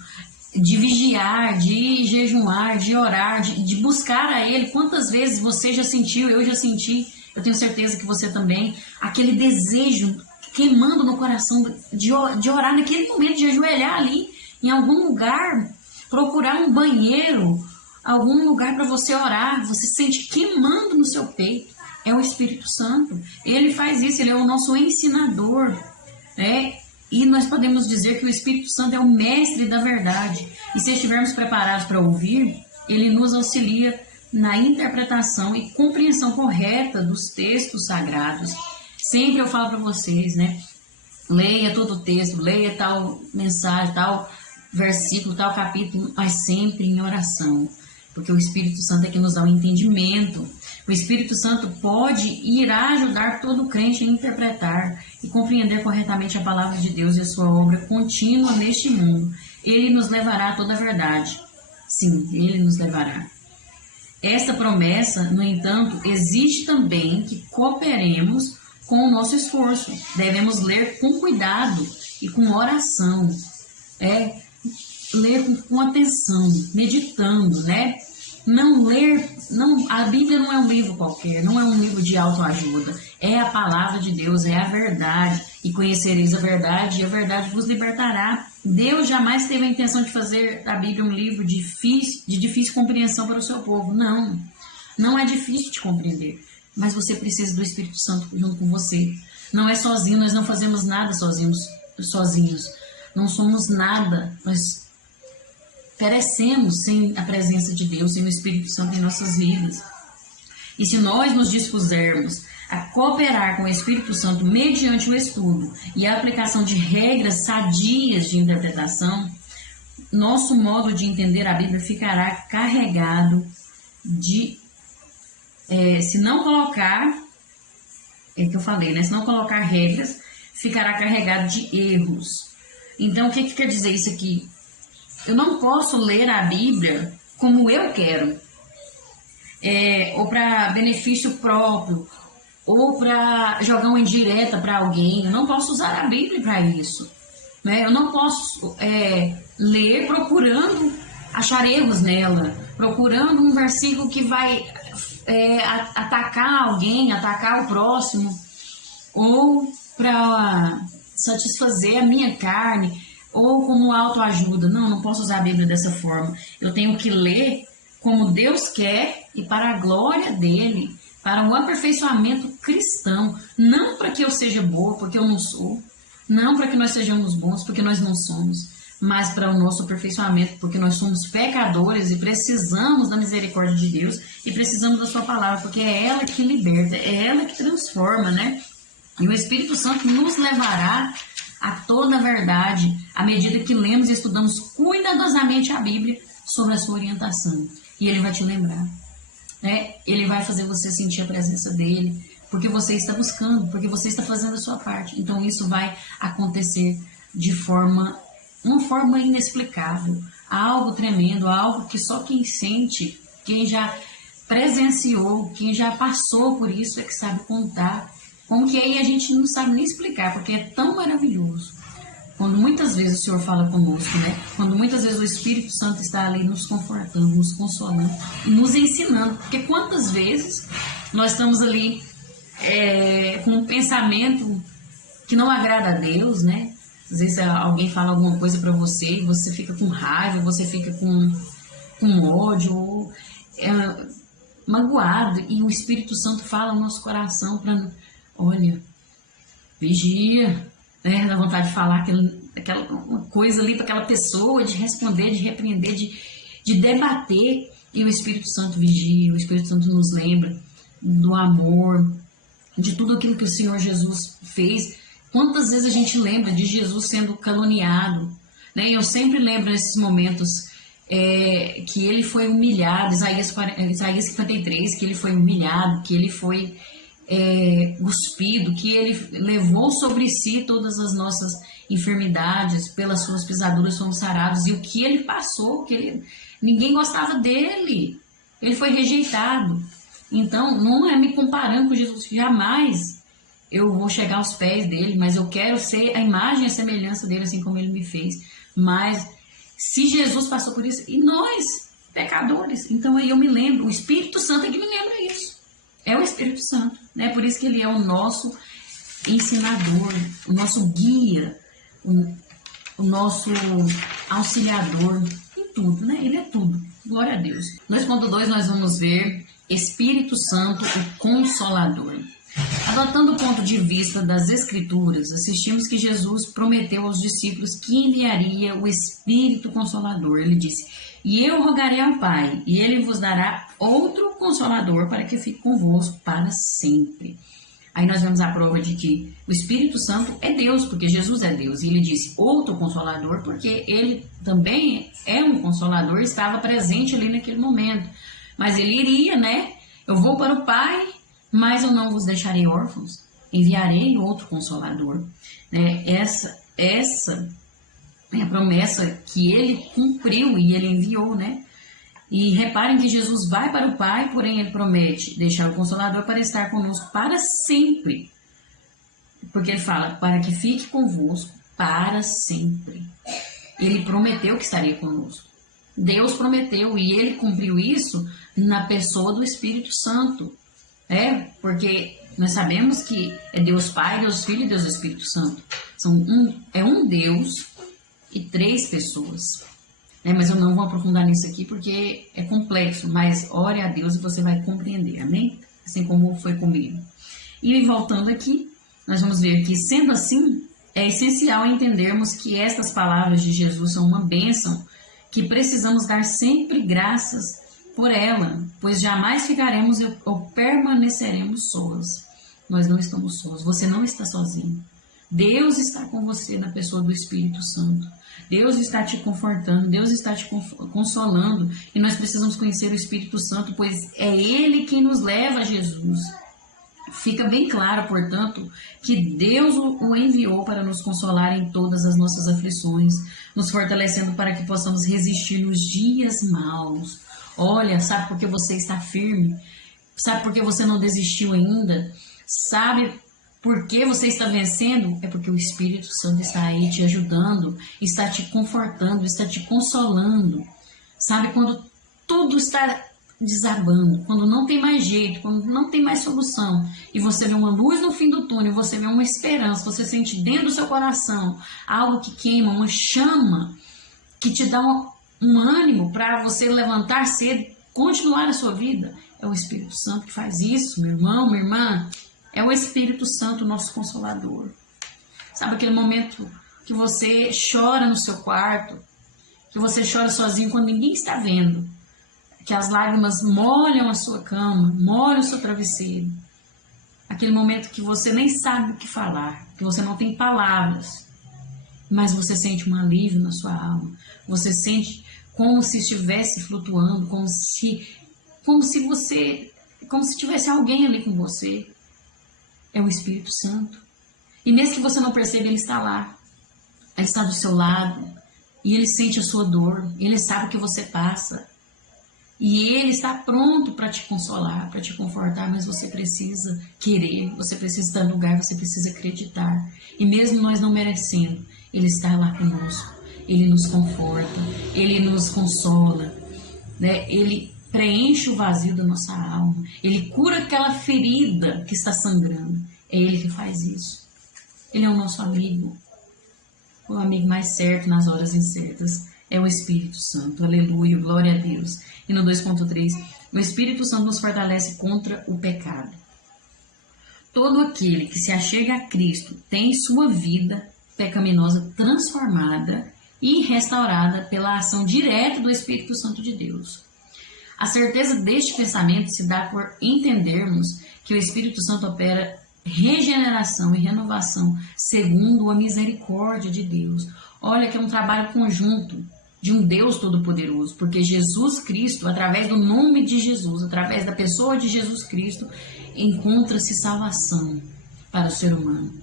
de vigiar, de jejuar, de orar, de buscar a Ele. Quantas vezes você já sentiu, eu já senti, eu tenho certeza que você também, aquele desejo queimando no coração de orar naquele momento, de ajoelhar ali em algum lugar, procurar um banheiro, algum lugar para você orar, você sente queimando no seu peito. É o Espírito Santo. Ele faz isso, ele é o nosso ensinador, né? E nós podemos dizer que o Espírito Santo é o mestre da verdade. E se estivermos preparados para ouvir, ele nos auxilia na interpretação e compreensão correta dos textos sagrados. Sempre eu falo para vocês, né? Leia todo o texto, leia tal mensagem, tal versículo, tal capítulo, mas sempre em oração. Porque o Espírito Santo é que nos dá o entendimento. O Espírito Santo pode e irá ajudar todo crente a interpretar e compreender corretamente a palavra de Deus e a sua obra contínua neste mundo. Ele nos levará a toda a verdade. Sim, ele nos levará. Esta promessa, no entanto, exige também que cooperemos com o nosso esforço. Devemos ler com cuidado e com oração. Ler com atenção, meditando, né? A Bíblia não é um livro qualquer, não é um livro de autoajuda, é a palavra de Deus, é a verdade, e conhecereis a verdade, e a verdade vos libertará. Deus jamais teve a intenção de fazer da Bíblia um livro de difícil compreensão para o seu povo. Não é difícil de compreender, mas você precisa do Espírito Santo junto com você. Não é sozinho, nós não fazemos nada sozinhos, não somos nada, nós perecemos sem a presença de Deus, sem o Espírito Santo em nossas vidas. E se nós nos dispusermos a cooperar com o Espírito Santo mediante o estudo e a aplicação de regras sadias de interpretação, nosso modo de entender a Bíblia ficará carregado de, se não colocar, é que eu falei, né? Se não colocar regras, ficará carregado de erros. Então, o que quer dizer isso aqui? Eu não posso ler a Bíblia como eu quero, ou para benefício próprio, ou para jogar uma indireta para alguém. Eu não posso usar a Bíblia para isso, né? Eu não posso ler procurando achar erros nela, procurando um versículo que vai atacar alguém, atacar o próximo, ou para satisfazer a minha carne, ou como autoajuda. Não posso usar a Bíblia dessa forma. Eu tenho que ler como Deus quer e para a glória dele, para um aperfeiçoamento cristão, não para que eu seja boa, porque eu não sou, não para que nós sejamos bons, porque nós não somos, mas para o nosso aperfeiçoamento, porque nós somos pecadores e precisamos da misericórdia de Deus e precisamos da sua palavra, porque é ela que liberta, é ela que transforma, né? E o Espírito Santo nos levará a toda a verdade, à medida que lemos e estudamos cuidadosamente a Bíblia sobre a sua orientação. E ele vai te lembrar, né? Ele vai fazer você sentir a presença dele, porque você está buscando, porque você está fazendo a sua parte. Então isso vai acontecer de uma forma inexplicável, algo tremendo, algo que só quem sente, quem já presenciou, quem já passou por isso é que sabe contar. Como que aí a gente não sabe nem explicar, porque é tão maravilhoso. Quando muitas vezes o Senhor fala conosco, né? Quando muitas vezes o Espírito Santo está ali nos confortando, nos consolando e nos ensinando. Porque quantas vezes nós estamos ali com um pensamento que não agrada a Deus, né? Às vezes alguém fala alguma coisa para você e você fica com raiva, você fica com ódio, ou magoado. E o Espírito Santo fala no nosso coração para, olha, vigia, né? Dá vontade de falar aquela uma coisa ali para aquela pessoa, de responder, de repreender, de debater. E o Espírito Santo vigia, o Espírito Santo nos lembra do amor, de tudo aquilo que o Senhor Jesus fez. Quantas vezes a gente lembra de Jesus sendo caluniado, né? Eu sempre lembro nesses momentos que ele foi humilhado, Isaías 53, que ele foi humilhado, que ele foi cuspido, que ele levou sobre si todas as nossas enfermidades, pelas suas pisaduras fomos sarados, e o que ele passou, ninguém gostava dele, ele foi rejeitado. Então, não é me comparando com Jesus, jamais eu vou chegar aos pés dele, mas eu quero ser a imagem e a semelhança dele, assim como ele me fez. Mas se Jesus passou por isso, e nós, pecadores, então aí eu me lembro, o Espírito Santo é que me lembra isso. É o Espírito Santo, né? Por isso que ele é o nosso ensinador, o nosso guia, o nosso auxiliador, em tudo, né? Ele é tudo. Glória a Deus. No 2.2 nós vamos ver Espírito Santo, o Consolador. Adotando o ponto de vista das Escrituras, assistimos que Jesus prometeu aos discípulos que enviaria o Espírito Consolador. Ele disse: e eu rogarei ao Pai, e ele vos dará outro Consolador para que fique convosco para sempre. Aí nós vemos a prova de que o Espírito Santo é Deus, porque Jesus é Deus. E ele disse outro Consolador, porque ele também é um Consolador, estava presente ali naquele momento. Mas ele iria, né? Eu vou para o Pai, mas eu não vos deixarei órfãos, enviarei outro Consolador. Né? Essa é a promessa que ele cumpriu e ele enviou, né? E reparem que Jesus vai para o Pai, porém ele promete deixar o Consolador para estar conosco para sempre. Porque ele fala, para que fique convosco para sempre. Ele prometeu que estaria conosco. Deus prometeu e ele cumpriu isso na pessoa do Espírito Santo. Porque nós sabemos que é Deus Pai, Deus Filho e Deus Espírito Santo. É um Deus e 3 pessoas. Mas eu não vou aprofundar nisso aqui porque é complexo, mas ore a Deus e você vai compreender, amém? Assim como foi comigo. E voltando aqui, nós vamos ver que, sendo assim, é essencial entendermos que estas palavras de Jesus são uma bênção que precisamos dar sempre graças por ela, pois jamais ficaremos ou permaneceremos sós. Nós não estamos sós, você não está sozinho. Deus está com você na pessoa do Espírito Santo. Deus está te confortando, Deus está te consolando, e nós precisamos conhecer o Espírito Santo, pois é Ele quem nos leva a Jesus. Fica bem claro, portanto, que Deus o enviou para nos consolar em todas as nossas aflições, nos fortalecendo para que possamos resistir nos dias maus. Olha, sabe por que você está firme? Sabe por que você não desistiu ainda? Sabe por que você está vencendo? É porque o Espírito Santo está aí te ajudando, está te confortando, está te consolando. Sabe, quando tudo está desabando, quando não tem mais jeito, quando não tem mais solução, e você vê uma luz no fim do túnel, você vê uma esperança, você sente dentro do seu coração algo que queima, uma chama, que te dá um ânimo para você levantar cedo, continuar a sua vida. É o Espírito Santo que faz isso, meu irmão, minha irmã. É o Espírito Santo, nosso Consolador. Sabe aquele momento que você chora no seu quarto, que você chora sozinho quando ninguém está vendo, que as lágrimas molham a sua cama, molham o seu travesseiro. Aquele momento que você nem sabe o que falar, que você não tem palavras, mas você sente um alívio na sua alma. Você sente como se estivesse flutuando, como se tivesse alguém ali com você. É o Espírito Santo. E mesmo que você não perceba, ele está lá. Ele está do seu lado. E ele sente a sua dor. Ele sabe o que você passa. E ele está pronto para te consolar, para te confortar, mas você precisa querer, você precisa estar no lugar, você precisa acreditar. E mesmo nós não merecendo, ele está lá conosco. Ele nos conforta, ele nos consola, né? Ele preenche o vazio da nossa alma. Ele cura aquela ferida que está sangrando. É ele que faz isso. Ele é o nosso amigo. O amigo mais certo nas horas incertas é o Espírito Santo. Aleluia, glória a Deus. E no 2.3, o Espírito Santo nos fortalece contra o pecado. Todo aquele que se achega a Cristo tem sua vida pecaminosa transformada e restaurada pela ação direta do Espírito Santo de Deus. A certeza deste pensamento se dá por entendermos que o Espírito Santo opera regeneração e renovação segundo a misericórdia de Deus. Olha que é um trabalho conjunto de um Deus Todo-Poderoso, porque Jesus Cristo, através do nome de Jesus, através da pessoa de Jesus Cristo, encontra-se salvação para o ser humano.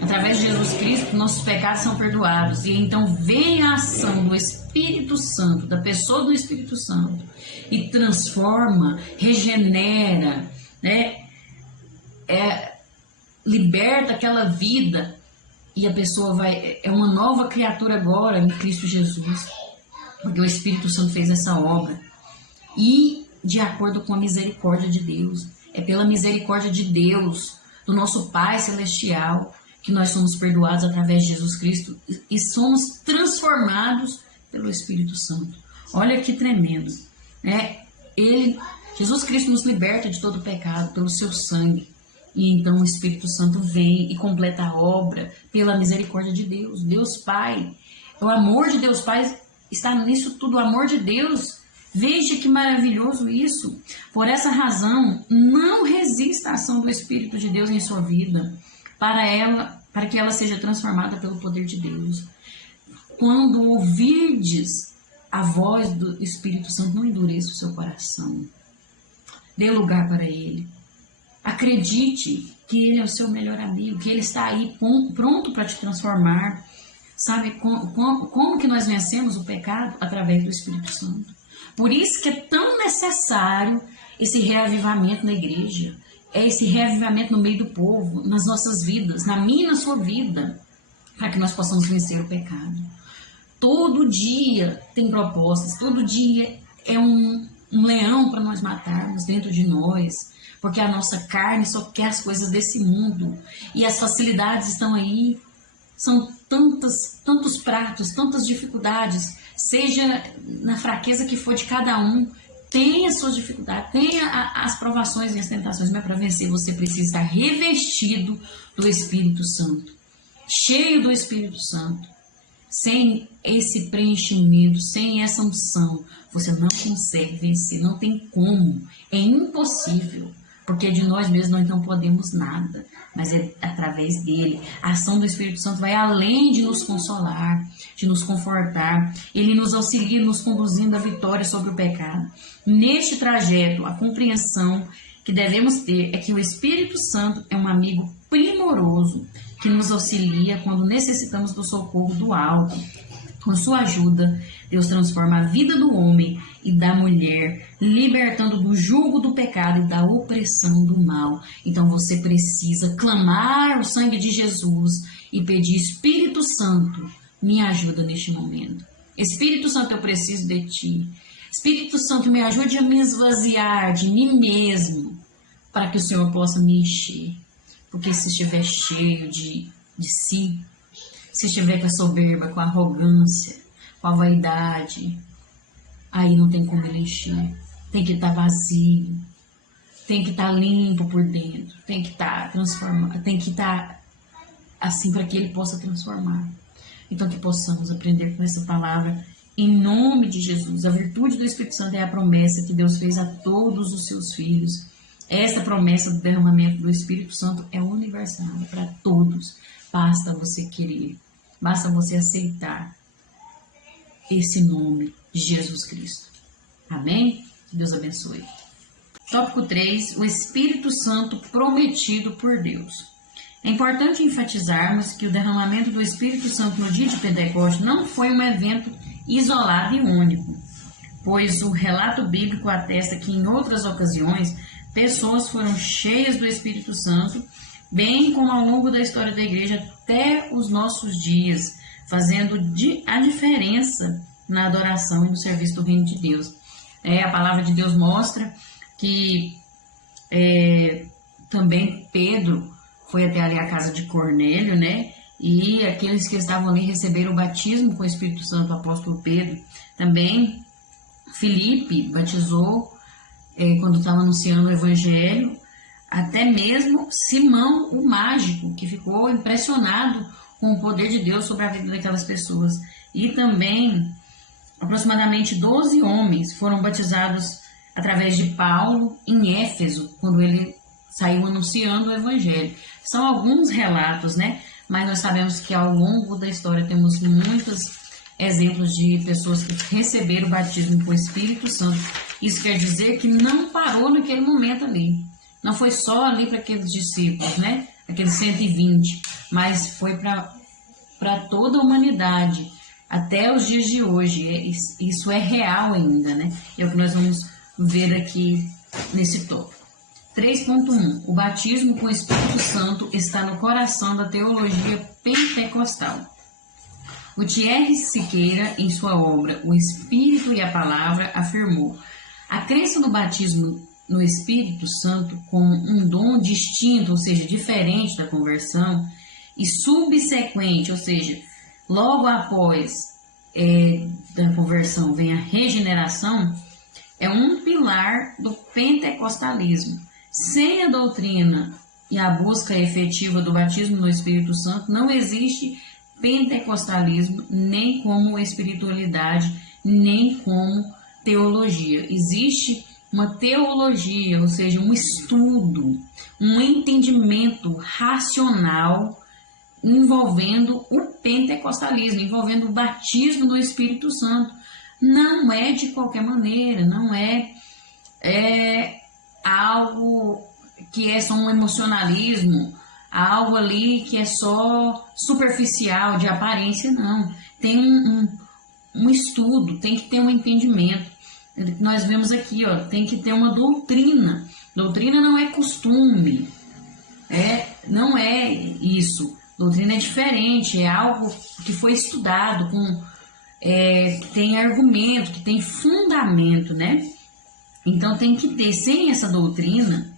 Através de Jesus Cristo, nossos pecados são perdoados, e então vem a ação do Espírito Santo, da pessoa do Espírito Santo, e transforma, regenera, né? Liberta aquela vida, e a pessoa é uma nova criatura agora em Cristo Jesus, porque o Espírito Santo fez essa obra, e de acordo com a misericórdia de Deus. É pela misericórdia de Deus, do nosso Pai Celestial, que nós somos perdoados através de Jesus Cristo e somos transformados pelo Espírito Santo. Olha que tremendo, né? Jesus Cristo nos liberta de todo pecado pelo seu sangue. E então o Espírito Santo vem e completa a obra pela misericórdia de Deus. Deus Pai, o amor de Deus Pai está nisso tudo, o amor de Deus. Veja que maravilhoso isso. Por essa razão, não resista à ação do Espírito de Deus em sua vida, para que ela seja transformada pelo poder de Deus. Quando ouvirdes a voz do Espírito Santo, não endureça o seu coração. Dê lugar para ele. Acredite que ele é o seu melhor amigo, que ele está aí pronto para te transformar. Sabe como que nós vencemos o pecado? Através do Espírito Santo. Por isso que é tão necessário esse reavivamento na igreja, esse reavivamento no meio do povo, nas nossas vidas, na minha e na sua vida, para que nós possamos vencer o pecado. Todo dia tem propostas, todo dia é um leão para nós matarmos dentro de nós, porque a nossa carne só quer as coisas desse mundo, e as facilidades estão aí, são tantos pratos, tantas dificuldades, seja na fraqueza que for de cada um, tem as suas dificuldades, tem as provações e as tentações, mas para vencer você precisa estar revestido do Espírito Santo, cheio do Espírito Santo. Sem esse preenchimento, sem essa unção, você não consegue vencer, não tem como, é impossível, porque de nós mesmos nós não podemos nada, mas é através dele. A ação do Espírito Santo vai além de nos consolar, de nos confortar, ele nos auxilia, nos conduzindo à vitória sobre o pecado. Neste trajeto, a compreensão que devemos ter é que o Espírito Santo é um amigo primoroso, que nos auxilia quando necessitamos do socorro do alto. Com sua ajuda, Deus transforma a vida do homem e da mulher, libertando do jugo do pecado e da opressão do mal. Então você precisa clamar o sangue de Jesus e pedir: Espírito Santo, me ajuda neste momento. Espírito Santo, eu preciso de ti. Espírito Santo, me ajude a me esvaziar de mim mesmo, para que o Senhor possa me encher. Porque se estiver cheio de si, se estiver com a soberba, com a arrogância, com a vaidade, aí não tem como ele encher. Tem que estar vazio. tem que estar limpo por dentro, tem que estar transformado, tem que estar assim para que ele possa transformar. Então que possamos aprender com essa palavra em nome de Jesus. A virtude do Espírito Santo é a promessa que Deus fez a todos os seus filhos. Essa promessa do derramamento do Espírito Santo é universal, é para todos. Basta você querer, basta você aceitar esse nome de Jesus Cristo. Amém? Que Deus abençoe. Tópico 3. O Espírito Santo prometido por Deus. É importante enfatizarmos que o derramamento do Espírito Santo no dia de Pentecostes não foi um evento isolado e único, pois o relato bíblico atesta que em outras ocasiões pessoas foram cheias do Espírito Santo, bem como ao longo da história da igreja até os nossos dias, fazendo a diferença na adoração e no serviço do reino de Deus. A palavra de Deus mostra que também Pedro foi até ali a casa de Cornélio, né? E aqueles que estavam ali receberam o batismo com o Espírito Santo, o apóstolo Pedro. Também Filipe batizou quando estava anunciando o evangelho. Até mesmo Simão, o mágico, que ficou impressionado com o poder de Deus sobre a vida daquelas pessoas. E também aproximadamente 12 homens foram batizados através de Paulo em Éfeso, quando ele saiu anunciando o evangelho. São alguns relatos, né? Mas nós sabemos que ao longo da história temos muitos exemplos de pessoas que receberam o batismo com o Espírito Santo. Isso quer dizer que não parou naquele momento ali. Não foi só ali para aqueles discípulos, né? Aqueles 120, mas foi para toda a humanidade, até os dias de hoje. Isso é real ainda, né? É o que nós vamos ver aqui nesse tópico. 3.1. O batismo com o Espírito Santo está no coração da teologia pentecostal. O Thierry Siqueira, em sua obra O Espírito e a Palavra, afirmou: a crença no batismo no Espírito Santo como um dom distinto, ou seja, diferente da conversão, e subsequente, ou seja, logo após da conversão vem a regeneração, é um pilar do pentecostalismo. Sem a doutrina e a busca efetiva do batismo no Espírito Santo, não existe pentecostalismo, nem como espiritualidade, nem como teologia. Existe uma teologia, ou seja, um estudo, um entendimento racional envolvendo o pentecostalismo, envolvendo o batismo no Espírito Santo. Não é de qualquer maneira, não é algo que é só um emocionalismo, algo ali que é só superficial, de aparência, não. Tem um estudo, tem que ter um entendimento. Nós vemos aqui, tem que ter uma doutrina. Doutrina não é costume, não é isso. Doutrina é diferente, é algo que foi estudado, que tem argumento, que tem fundamento, né? Então tem que ter, sem essa doutrina,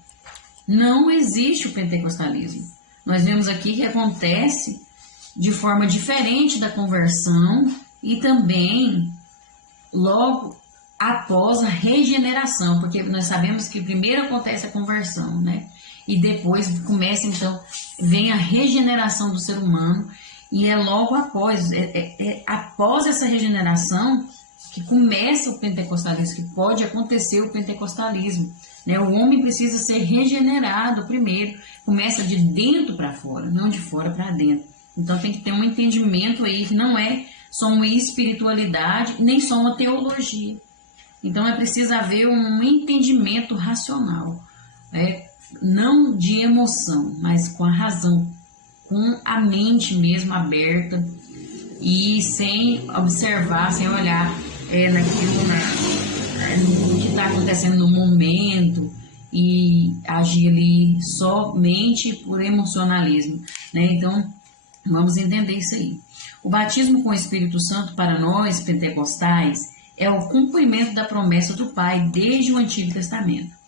não existe o pentecostalismo. Nós vemos aqui que acontece de forma diferente da conversão e também logo após a regeneração, porque nós sabemos que primeiro acontece a conversão, né? E depois começa, então, vem a regeneração do ser humano, e é logo após, após essa regeneração que começa o pentecostalismo, que pode acontecer o pentecostalismo, né? O homem precisa ser regenerado primeiro, começa de dentro para fora, não de fora para dentro. Então tem que ter um entendimento aí que não é só uma espiritualidade, nem só uma teologia. Então é preciso haver um entendimento racional, não de emoção, mas com a razão, com a mente mesmo aberta e sem observar, sem olhar no que está acontecendo no momento e agir ali somente por emocionalismo, né? Então vamos entender isso aí. O batismo com o Espírito Santo para nós pentecostais é o cumprimento da promessa do Pai desde o Antigo Testamento.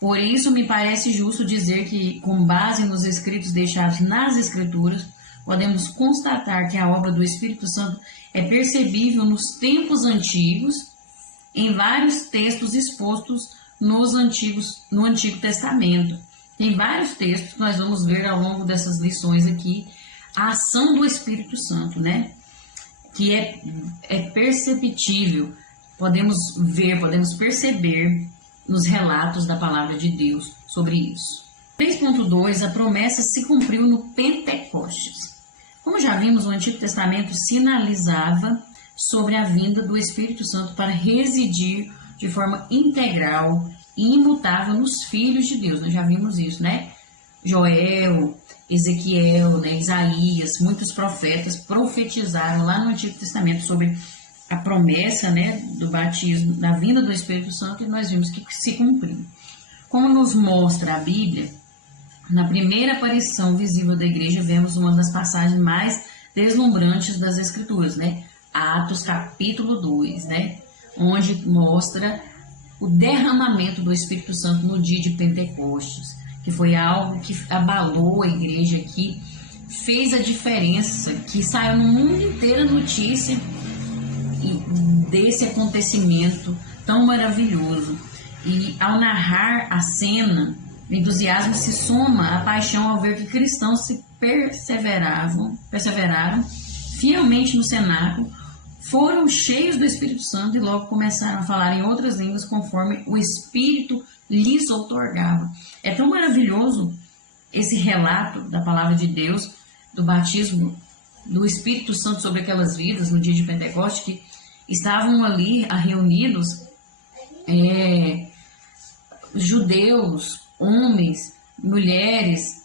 Por isso, me parece justo dizer que, com base nos escritos deixados nas Escrituras, podemos constatar que a obra do Espírito Santo é percebível nos tempos antigos, em vários textos expostos no Antigo Testamento. Tem vários textos que nós vamos ver ao longo dessas lições aqui, a ação do Espírito Santo, né? Que é perceptível, podemos ver, podemos perceber nos relatos da palavra de Deus sobre isso. 3.2, a promessa se cumpriu no Pentecostes. Como já vimos, o Antigo Testamento sinalizava sobre a vinda do Espírito Santo para residir de forma integral e imutável nos filhos de Deus. Nós já vimos isso, né? Joel, Ezequiel, né? Isaías, muitos profetas profetizaram lá no Antigo Testamento sobre a promessa, né, do batismo, da vinda do Espírito Santo, e nós vimos que se cumpriu. Como nos mostra a Bíblia, na primeira aparição visível da igreja, vemos uma das passagens mais deslumbrantes das Escrituras, né? Atos capítulo 2, né? Onde mostra o derramamento do Espírito Santo no dia de Pentecostes, que foi algo que abalou a igreja, que fez a diferença, que saiu no mundo inteiro a notícia desse acontecimento tão maravilhoso. E ao narrar a cena, o entusiasmo se soma à paixão ao ver que cristãos se perseveraram fielmente no cenáculo, foram cheios do Espírito Santo e logo começaram a falar em outras línguas conforme o Espírito lhes outorgava. É tão maravilhoso esse relato da palavra de Deus, do batismo do Espírito Santo sobre aquelas vidas no dia de Pentecostes, que estavam ali reunidos judeus, homens, mulheres,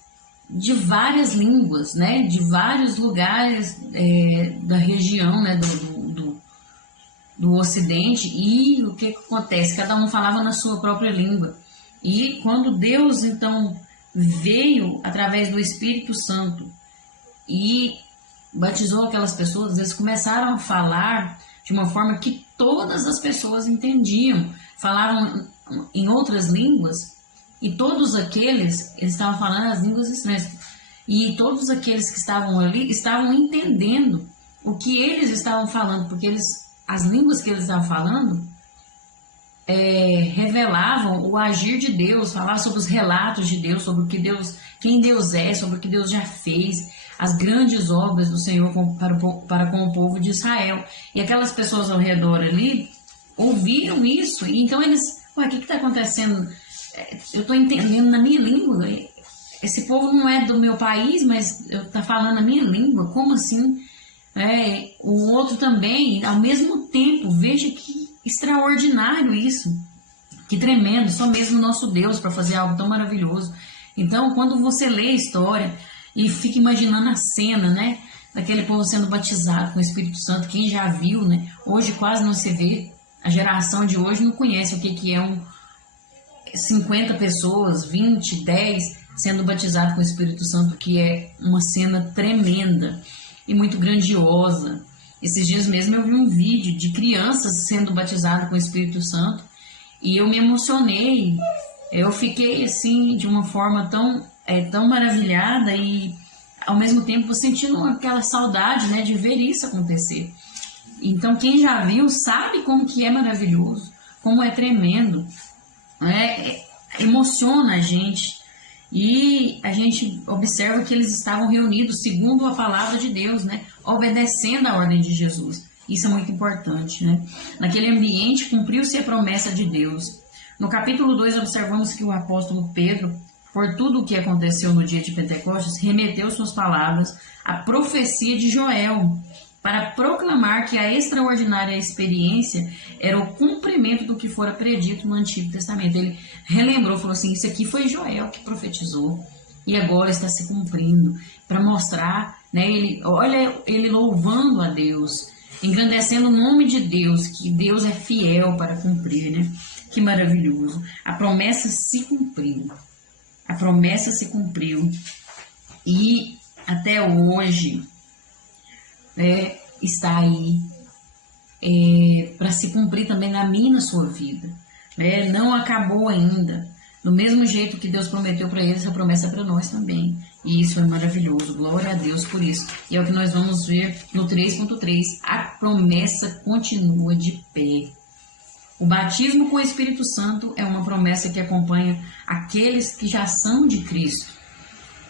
de várias línguas, né, de vários lugares da região, né, do Ocidente. E o que acontece? Cada um falava na sua própria língua. E quando Deus, então, veio através do Espírito Santo e batizou aquelas pessoas, eles começaram a falar de uma forma que todas as pessoas entendiam, falavam em outras línguas, e todos aqueles, eles estavam falando as línguas estranhas, e todos aqueles que estavam ali estavam entendendo o que eles estavam falando, porque as línguas que eles estavam falando revelavam o agir de Deus, falavam sobre os relatos de Deus, sobre o que Deus, quem Deus é, sobre o que Deus já fez, as grandes obras do Senhor para com o povo de Israel. E aquelas pessoas ao redor ali ouviram isso, e então eles, o que está acontecendo? Eu estou entendendo na minha língua, esse povo não é do meu país, mas está falando a minha língua, como assim? O outro também, ao mesmo tempo. Veja que extraordinário isso, que tremendo, só mesmo nosso Deus para fazer algo tão maravilhoso. Então, quando você lê a história e fica imaginando a cena, né, daquele povo sendo batizado com o Espírito Santo, quem já viu, né, hoje quase não se vê, a geração de hoje não conhece o que é 50 pessoas, 20, 10 sendo batizado com o Espírito Santo, que é uma cena tremenda e muito grandiosa. Esses dias mesmo eu vi um vídeo de crianças sendo batizadas com o Espírito Santo e eu me emocionei. Eu fiquei assim de uma forma tão maravilhada e ao mesmo tempo sentindo aquela saudade, né, de ver isso acontecer. Então quem já viu sabe como que é maravilhoso, como é tremendo, emociona a gente. E a gente observa que eles estavam reunidos segundo a palavra de Deus, né? Obedecendo a ordem de Jesus. Isso é muito importante, né? Naquele ambiente cumpriu-se a promessa de Deus. No capítulo 2 observamos que o apóstolo Pedro, por tudo o que aconteceu no dia de Pentecostes, remeteu suas palavras à profecia de Joel, para proclamar que a extraordinária experiência era o cumprimento do que fora predito no Antigo Testamento. Ele relembrou, falou assim, isso aqui foi Joel que profetizou e agora está se cumprindo, para mostrar, né, ele louvando a Deus, engrandecendo o nome de Deus, que Deus é fiel para cumprir, né? Que maravilhoso. A promessa se cumpriu. A promessa se cumpriu. E até hoje está aí para se cumprir também na minha e na sua vida. Não acabou ainda. Do mesmo jeito que Deus prometeu para eles, a promessa é para nós também. E isso é maravilhoso. Glória a Deus por isso. E é o que nós vamos ver no 3.3. A promessa continua de pé. O batismo com o Espírito Santo é uma promessa que acompanha aqueles que já são de Cristo.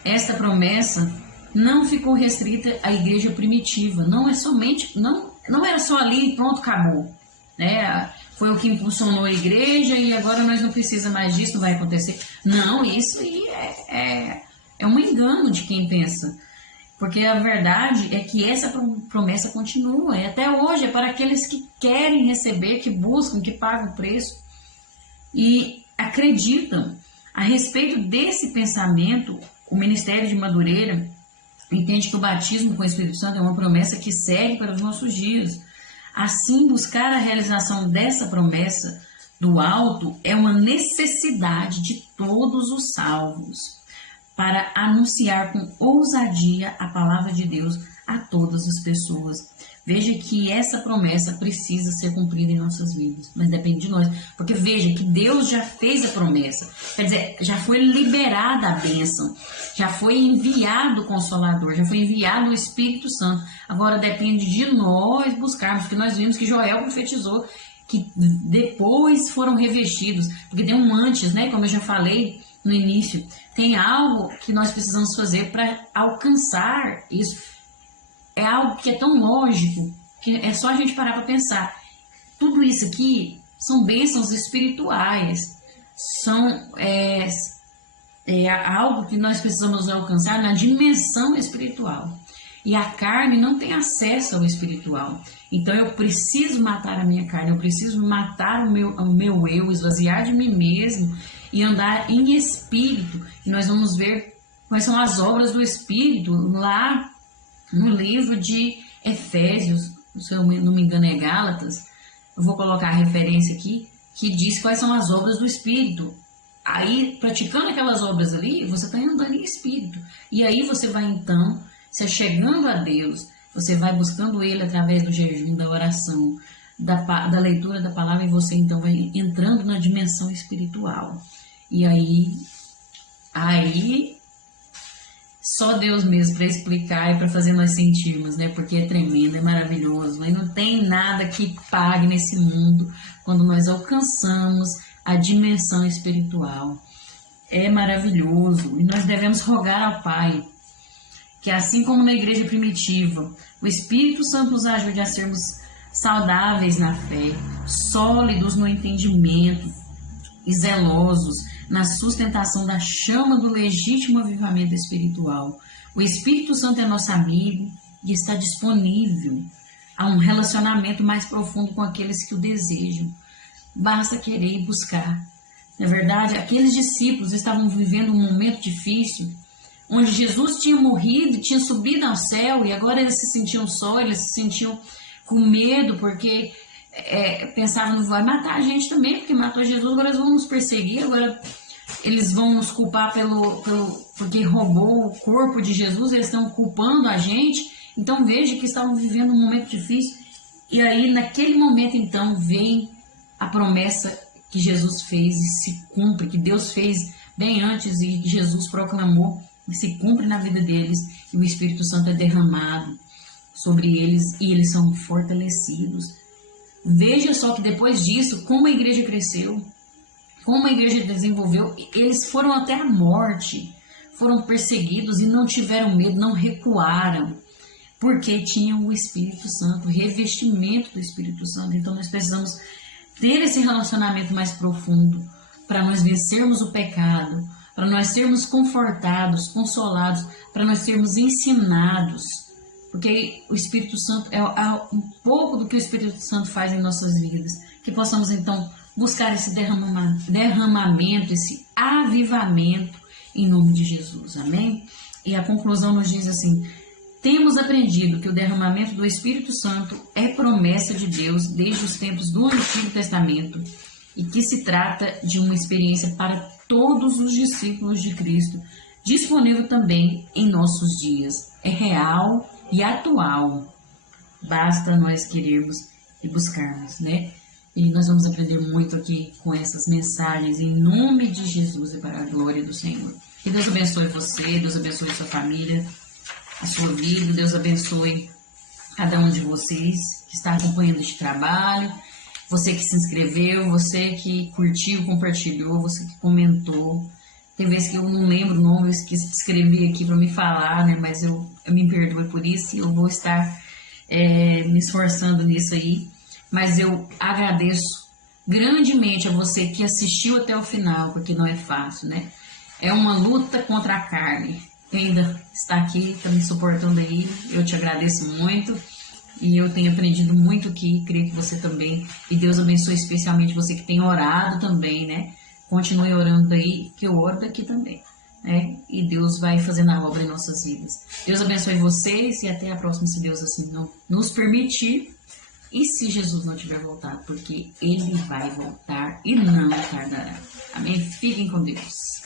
Esta promessa não ficou restrita à igreja primitiva, não era só ali e pronto, acabou, né? Foi o que impulsionou a igreja e agora nós não precisamos mais disso, não vai acontecer. Não, isso aí é um engano de quem pensa. Porque a verdade é que essa promessa continua. E até hoje é para aqueles que querem receber, que buscam, que pagam o preço. E acreditam. A respeito desse pensamento, o Ministério de Madureira entende que o batismo com o Espírito Santo é uma promessa que segue para os nossos dias. Assim, buscar a realização dessa promessa do alto é uma necessidade de todos os salvos, para anunciar com ousadia a palavra de Deus a todas as pessoas. Veja que essa promessa precisa ser cumprida em nossas vidas, mas depende de nós. Porque veja que Deus já fez a promessa, quer dizer, já foi liberada a bênção, já foi enviado o Consolador, já foi enviado o Espírito Santo. Agora depende de nós buscarmos, porque nós vimos que Joel profetizou que depois foram revestidos, porque tem um antes, né? Como eu já falei no início, tem algo que nós precisamos fazer para alcançar isso. É algo que é tão lógico que é só a gente parar para pensar. Tudo isso aqui são bênçãos espirituais, são algo que nós precisamos alcançar na dimensão espiritual. E a carne não tem acesso ao espiritual. Então eu preciso matar a minha carne, eu preciso matar o meu eu, esvaziar de mim mesmo e andar em espírito. E nós vamos ver quais são as obras do Espírito lá no livro de Efésios, se eu não me engano é Gálatas, eu vou colocar a referência aqui, que diz quais são as obras do Espírito. Aí, praticando aquelas obras ali, você está andando em espírito. E aí você vai então se chegando a Deus, você vai buscando Ele através do jejum, da oração, da leitura da palavra, e você então vai entrando na dimensão espiritual. E aí só Deus mesmo para explicar e para fazer nós sentirmos, né? Porque é tremendo, é maravilhoso. E não tem nada que pague nesse mundo quando nós alcançamos a dimensão espiritual. É maravilhoso. E nós devemos rogar ao Pai que, assim como na igreja primitiva, o Espírito Santo nos ajude a sermos saudáveis na fé, sólidos no entendimento e zelosos na sustentação da chama do legítimo avivamento espiritual. O Espírito Santo é nosso amigo e está disponível a um relacionamento mais profundo com aqueles que o desejam. Basta querer e buscar. Na verdade, aqueles discípulos estavam vivendo um momento difícil, onde Jesus tinha morrido e tinha subido ao céu, e agora eles se sentiam só, eles se sentiam com medo, porque pensavam, vai matar a gente também, porque matou Jesus, agora eles vão nos perseguir, agora eles vão nos culpar porque roubou o corpo de Jesus, eles estão culpando a gente. Então veja que estavam vivendo um momento difícil, e aí naquele momento então vem a promessa que Jesus fez e se cumpre, que Deus fez bem antes e que Jesus proclamou, e se cumpre na vida deles, e o Espírito Santo é derramado sobre eles e eles são fortalecidos. Veja só que depois disso, como a igreja cresceu, como a igreja desenvolveu, eles foram até a morte, foram perseguidos e não tiveram medo, não recuaram, porque tinham o Espírito Santo, o revestimento do Espírito Santo. Então nós precisamos ter esse relacionamento mais profundo para nós vencermos o pecado, para nós sermos confortados, consolados, para nós sermos ensinados, porque o Espírito Santo é um pouco do que o Espírito Santo faz em nossas vidas, que possamos então buscar esse derramamento, esse avivamento em nome de Jesus, amém? E a conclusão nos diz assim: temos aprendido que o derramamento do Espírito Santo é promessa de Deus desde os tempos do Antigo Testamento e que se trata de uma experiência para todos os discípulos de Cristo, disponível também em nossos dias. É real e atual. Basta nós querermos e buscarmos, né? E nós vamos aprender muito aqui com essas mensagens em nome de Jesus e para a glória do Senhor. Que Deus abençoe você, Deus abençoe sua família, a sua vida, Deus abençoe cada um de vocês que está acompanhando este trabalho. você que se inscreveu, você que curtiu, compartilhou, você que comentou. Tem vezes que eu não lembro o nome, eu esqueço de escrever aqui para me falar, né? Mas eu me perdoe por isso e eu vou estar me esforçando nisso aí. Mas eu agradeço grandemente a você que assistiu até o final, porque não é fácil, né? É uma luta contra a carne. Quem ainda está aqui, está me suportando aí, eu te agradeço muito. E eu tenho aprendido muito aqui, creio que você também. E Deus abençoe especialmente você que tem orado também, né? Continue orando daí, que eu oro daqui também, né? E Deus vai fazendo a obra em nossas vidas. Deus abençoe vocês e até a próxima, se Deus assim não nos permitir. E se Jesus não tiver voltado, porque Ele vai voltar e não tardará. Amém? Fiquem com Deus.